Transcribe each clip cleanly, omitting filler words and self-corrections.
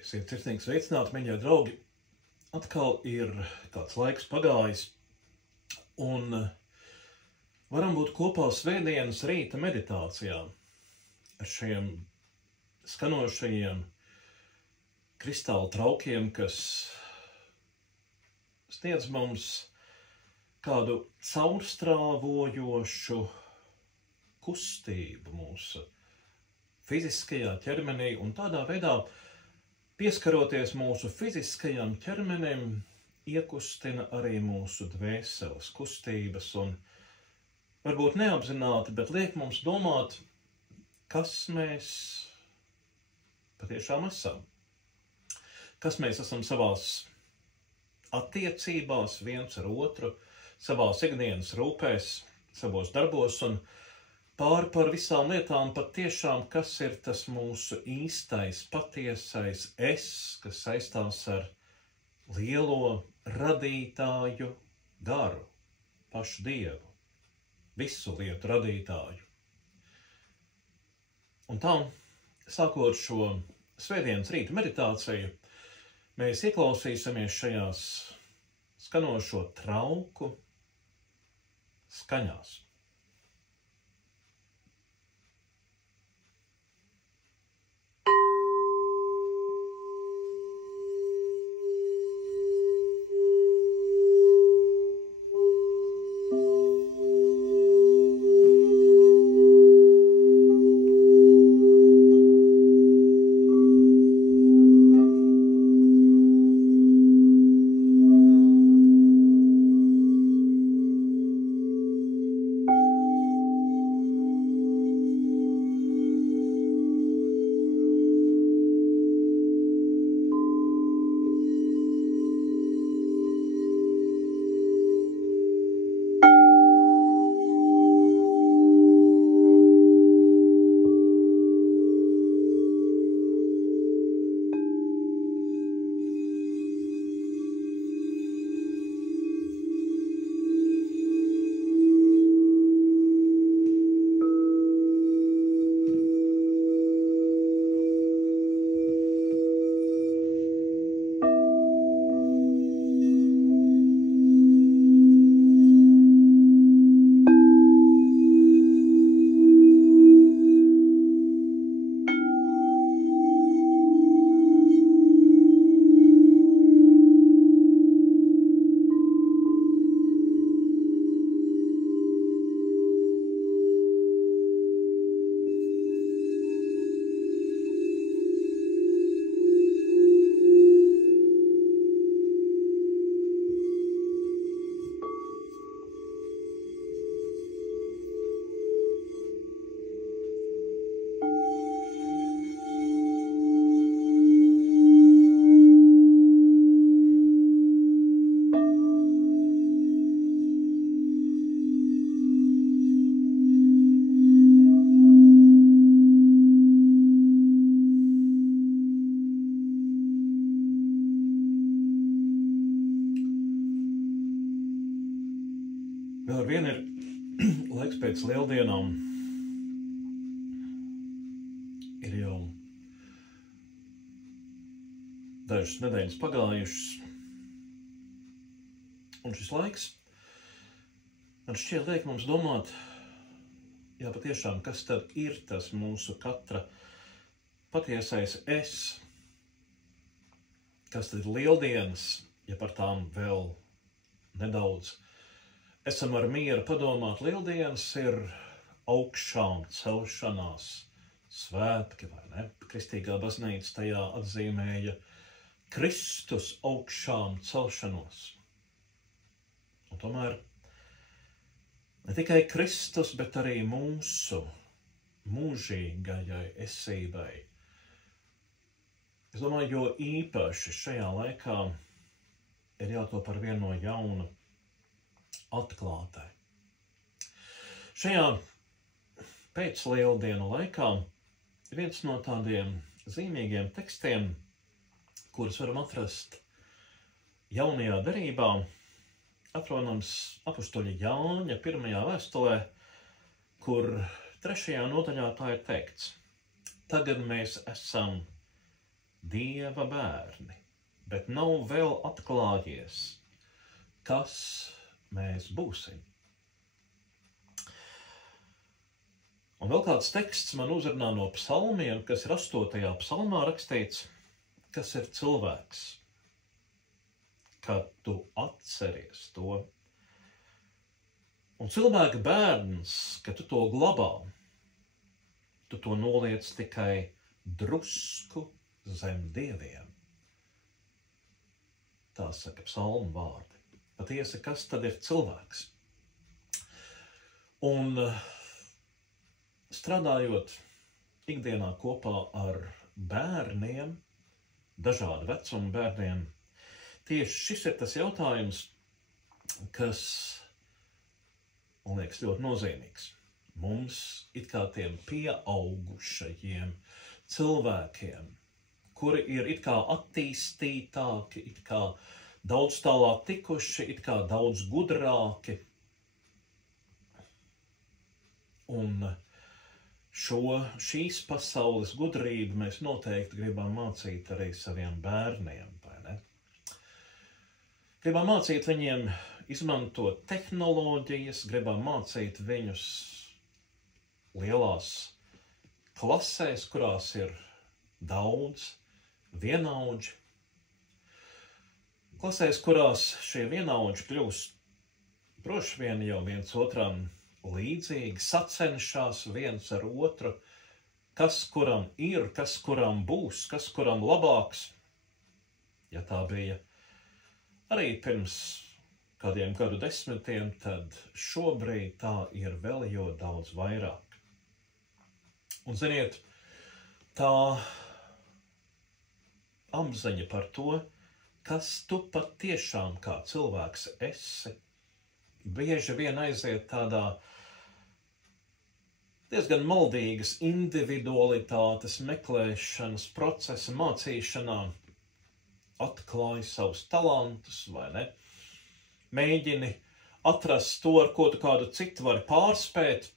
Esiet sirsnīgi sveicināti, mīļie draugi. Atkal ir kāds laiks pagājis, un varam būt kopā svētdienas rīta meditācijā ar šiem skanošajiem kristāla traukiem, kas sniedz mums kādu caurstrāvojošu kustību mūsu fiziskajā ķermenī, un tādā veidā pieskaroties mūsu fiziskajam ķermenim, iekustina arī mūsu dvēseles kustības un varbūt neapzināti, bet liek mums domāt, kas mēs patiešām esam. Kas mēs esam savās attiecībās viens ar otru, savās ikdienas rūpēs, savos darbos un pāri par visām lietām patiešām, kas ir tas mūsu īstais, patiesais es, kas saistās ar lielo radītāju garu, pašu Dievu, visu lietu radītāju. Un tā, sākot šo svētdienas rīta meditāciju, mēs ieklausīsimies šajās skanošo trauku skaņās. Vēl ar vienu ir laiks pēc lieldienām. Ir jau dažas nedēļas pagājušas. Un šis laiks man šķiet liek mums domāt, jā, patiešām, kas tad ir tas mūsu katra patiesais es? Kas tad ir lieldienas, ja par tām vēl nedaudz esam ar mieru padomāt? Lieldienas ir augšām celšanās svētki, vai ne? Kristīgā baznīca tajā atzīmēja Kristus augšām celšanos. Un tomēr ne tikai Kristus, bet arī mūsu mūžīgajai esībai. Es domāju, jo īpaši šajā laikā ir jātop par vienu no jaunu atklātai. Šajā pēclieldienu laikā viens no tādiem zīmīgiem tekstiem, kurus varam atrast jaunajā derībā, atrodams apustuļa Jāņa 1. vēstulē, kur 3. nodaļā tā ir teikts: Tagad mēs esam Dieva bērni, bet nav vēl atklājies, kas mēs būsim. Un vēl kāds teksts man uzrunā no psalmiem, kas ir 8. psalmā rakstīts, kas ir cilvēks, kad tu atceries to. Un cilvēka bērns, kad tu to glabā, tu to noliec tikai drusku zem dieviem. Tā saka psalmu vārdi. Patiesi, kas tad ir cilvēks? Un strādājot ikdienā kopā ar bērniem, dažādu vecumu bērniem, tieši šis ir tas jautājums, kas, man liekas, ļoti nozīmīgs. Mums, it kā tiem pieaugušajiem cilvēkiem, kuri ir it kā attīstītāki, it kā daudz tālāk tikuši, it kā daudz gudrāki. Un šīs pasaules gudrību mēs noteikti gribam mācīt arī saviem bērniem, vai ne? Gribam mācīt viņiem izmantot tehnoloģijas, gribam mācīt viņus lielās klasēs, kurās ir daudz vienaudži. Klasēs, kurās šie vienaudži kļūst droši vien jau viens otram līdzīgi, sacenšās viens ar otru, kas kuram ir, kas kuram būs, kas kuram labāks. Ja tā bija arī pirms kādiem gadu desmitiem, tad šobrīd tā ir vēl jo daudz vairāk. Un ziniet, tā apziņa par to, kas tu patiešām kā cilvēks esi, bieži vien aiziet tādā diezgan maldīgas individualitātes meklēšanas procesa mācīšanā, atklāj savus talantus, vai ne? Mēģini atrast to, ar ko tu kādu citu vari pārspēt,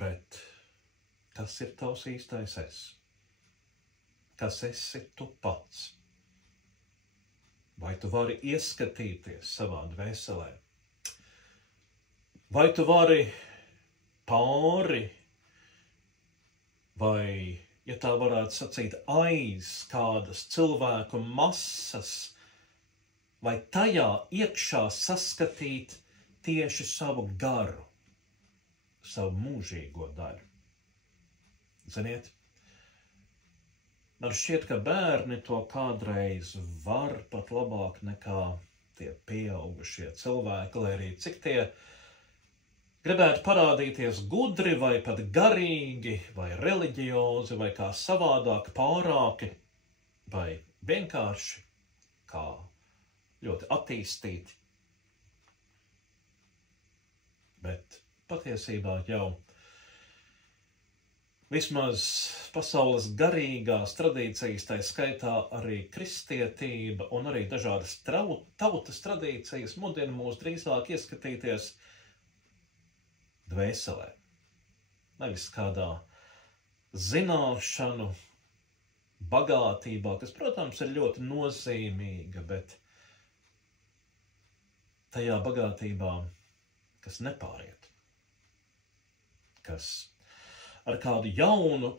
bet kas ir tavs īstais es? Kas esi tu pats? Vai tu vari ieskatīties savā dvēselē? Vai tu vari pāri, vai, ja tā varētu sacīt, aiz kādas cilvēku masas, vai tajā iekšā saskatīt tieši savu garu, savu mūžīgo daļu? Ziniet, man šķiet, ka bērni to kādreiz var pat labāk nekā tie pieaugušie cilvēki, lai arī cik tie gribētu parādīties gudri vai pat garīgi vai reliģiozi vai kā savādāk pārāki vai vienkārši kā ļoti attīstīti. Bet patiesībā jau vismaz pasaules garīgās tradīcijas, tā skaitā arī kristietība un arī dažādas tautas tradīcijas mudina mūs drīzāk ieskatīties dvēselē. Nevis kādā zināšanu bagātībā, kas, protams, ir ļoti nozīmīga, bet tajā bagātībā, kas nepāriet, kas ar kādu jaunu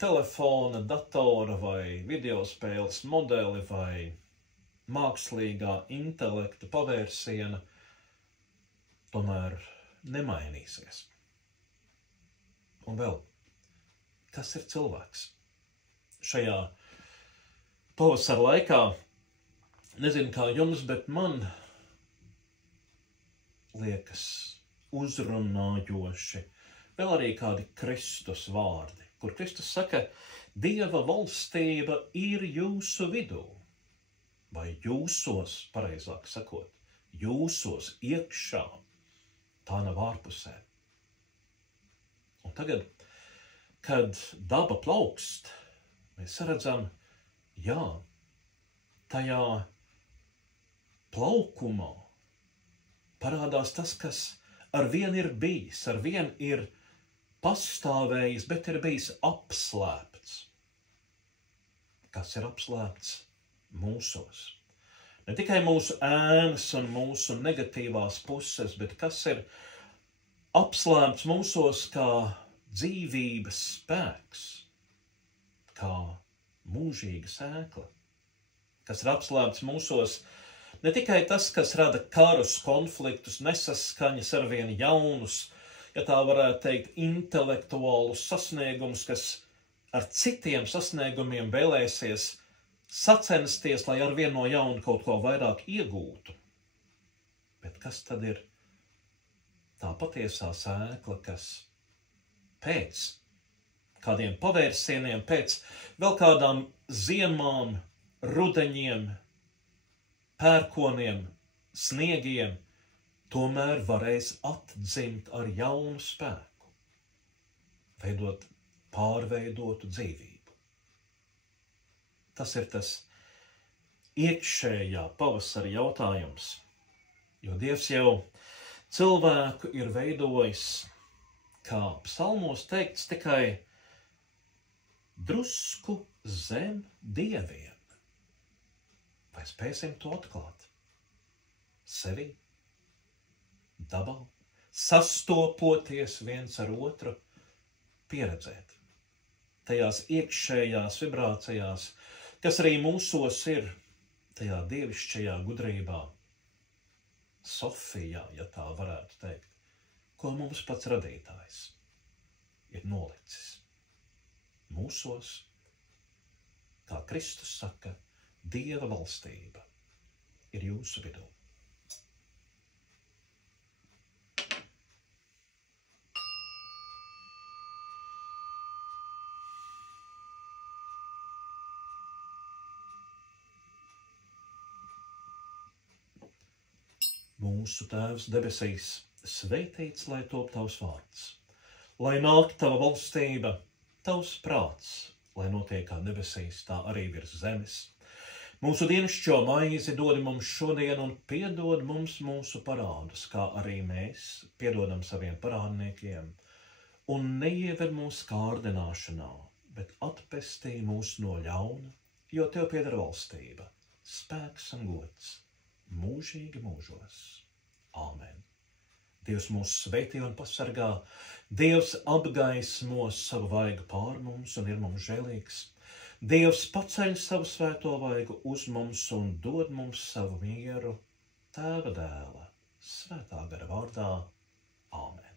telefona, datora vai videospēles modeli vai mākslīgā intelekta pavērsiena tomēr nemainīsies. Un vēl, kas ir cilvēks? Šajā pavasara laikā, nezinu kā jums, bet man liekas uzrunājoši vēl arī kādi Kristus vārdi, kur Kristus saka, Dieva valstība ir jūsu vidū, vai jūsos, pareizāk sakot, jūsos iekšā, tā nav ārpusē. Un tagad, kad daba plaukst, mēs redzam, jā, tajā plaukumā parādās tas, kas ar vien ir bijis, ar vien ir pastāvējis, bet ir bijis apslēpts. kas ir apslēpts mūsos. Ne tikai mūsu ēnas un mūsu negatīvās puses, bet kas ir apslēpts mūsos kā dzīvības spēks, kā mūžīga sēkla, kas ir apslēpts mūsos ne tikai tas, kas rada karus, konfliktus, nesaskaņas arvien jaunus, ja tā varētu teikt, intelektuālus sasniegumus, kas ar citiem sasniegumiem vēlēsies sacensties, lai arvien no jauna kaut ko vairāk iegūtu. Bet kas tad ir tā patiesā sēkla, kas pēc kādiem pavērsieniem, pēc vēl kādām ziemām, rudeņiem, pērkoniem, sniegiem, tomēr varēs atdzimt ar jaunu spēku, veidot pārveidotu dzīvību. Tas ir tas iekšējā pavasara jautājums, jo Dievs jau cilvēku ir veidojis, kā psalmos teikts, tikai drusku zem dieviem. Vai spēsim to atklāt? Sevi, dabā, sastopoties viens ar otru, pieredzēt tajās iekšējās vibrācijās, kas arī mūsos ir tajā dievišķajā gudrībā, Sofijā, ja tā varētu teikt, ko mums pats radītājs ir nolicis mūsos, kā Kristus saka, Dieva valstība ir jūsu vidū. Mūsu Tēvs debesīs, sveitīts, lai top tavs vārds, lai nāk tava valstība, tavs prāts, lai notiek kā debesīs, tā arī virs zemes. Mūsu dienascho maizi dod mums šodien un piedod mums mūsu parādus, kā arī mēs piedodam saviem parādniekiem, un neieved mūsu kārdināšanā, bet atpestī mūs no ļauna, jo tev pieder valstība, spēks un gods, mūžīgi mūžos. Āmen. Dievs mūs sveitī un pasargā, Dievs apgaismo savu vaigu pār mums un ir mums žēlīgs. Dievs paceļ savu svēto vaigu uz mums un dod mums savu mieru, Tēva dēla, svētā gara vārdā. Āmen.